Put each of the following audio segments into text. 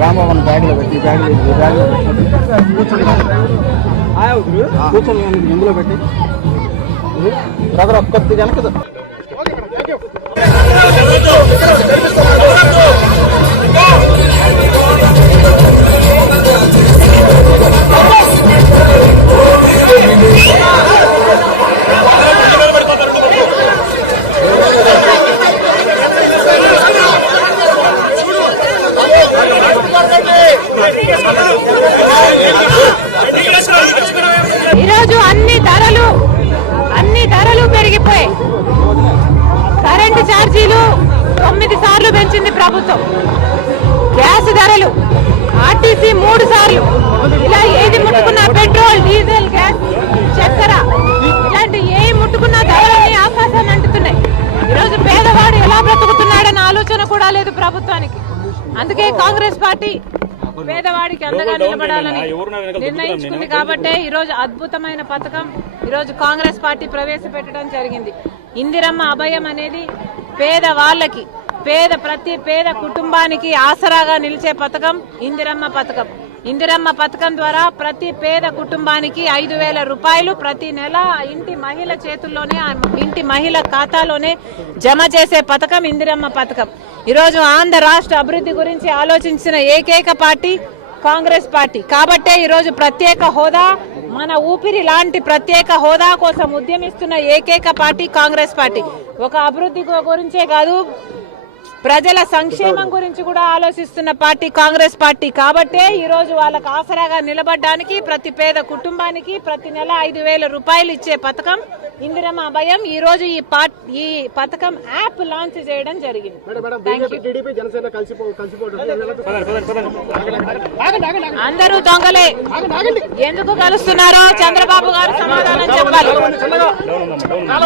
Ramohan bag లో పెట్టి కూర్చొని ఇందులో పెట్టి కొద్ది వెనక ఈరోజు అన్ని ధరలు పెరిగిపోయాయి. కరెంటు ఛార్జీలు 9 సార్లు పెంచింది ప్రభుత్వం. గ్యాస్ ధరలు ఆర్టీసీ 3 సార్లు. ఇలా ఏది ముట్టుకున్నా పెట్రోల్, డీజిల్, గ్యాస్, చక్కెర ఇలాంటి ఏ ముట్టుకున్నా ధరలన్నీ ఆకాశాన్ని అంటుతున్నాయి. ఈరోజు పేదవాడు ఎలా బ్రతుకుతున్నాడన్న ఆలోచన కూడా లేదు ప్రభుత్వానికి. అందుకే కాంగ్రెస్ పార్టీ పేదవాడికి అండగా నిలబడాలని నిర్ణయించుకుంది. కాబట్టే ఈరోజు అద్భుతమైన పథకం ఈరోజు కాంగ్రెస్ పార్టీ ప్రవేశపెట్టడం జరిగింది. ఇందిరమ్మ అభయం అనేది పేదవాళ్ళకి, ప్రతి పేద కుటుంబానికి ఆసరాగా నిలిచే పథకం ఇందిరమ్మ పథకం. ఇందిరమ్మ పథకం ద్వారా ప్రతి పేద కుటుంబానికి 5,000 రూపాయలు ప్రతి నెల ఇంటి మహిళ చేతుల్లోనే, ఇంటి మహిళ ఖాతాలోనే జమ చేసే పథకం ఇందిరమ్మ పథకం. ఈరోజు ఆంధ్ర రాష్ట్ర అభివృద్ధి గురించి ఆలోచించిన ఏకైక పార్టీ కాంగ్రెస్ పార్టీ. కాబట్టే ఈరోజు ప్రత్యేక హోదా, మన ఊపిరి లాంటి ప్రత్యేక హోదా కోసం ఉద్యమిస్తున్న ఏకైక పార్టీ కాంగ్రెస్ పార్టీ. ఒక అభివృద్ధి గురించే కాదు, ప్రజల సంక్షేమం గురించి కూడా ఆలోచిస్తున్న పార్టీ కాంగ్రెస్ పార్టీ. కాబట్టే ఈరోజు వాళ్ళకు ఆసరాగా నిలబడడానికి ప్రతి పేద కుటుంబానికి ప్రతి నెల 5,000 రూపాయలు ఇచ్చే పథకం ఇందిరమ్మ అభయం. ఈ రోజు ఈ పథకం యాప్ లాంచ్ చేయడం జరిగింది. అందరూ దొంగలే, ఎందుకు కలుస్తున్నారో చంద్రబాబు గారు సమాధానం చెప్పాలి.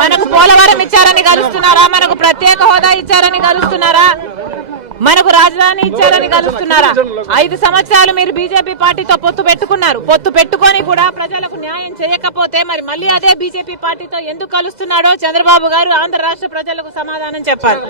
మనకు పోలవరం ఇచ్చారని కలుస్తున్నారా? మనకు ప్రత్యేక హోదా ఇచ్చారని కలుస్తున్నారా? మనకు రాజధాని ఇచ్చారని కలుస్తున్నారా? 5 సంవత్సరాలు మీరు బీజేపీ పార్టీతో పొత్తు పెట్టుకున్నారు. పొత్తు పెట్టుకొని కూడా ప్రజలకు న్యాయం చేయకపోతే మరి మళ్ళీ అదే బీజేపీ పార్టీతో ఎందుకు కలుస్తున్నాడో చంద్రబాబు గారు ఆంధ్ర రాష్ట్ర ప్రజలకు సమాధానం చెప్పాలి.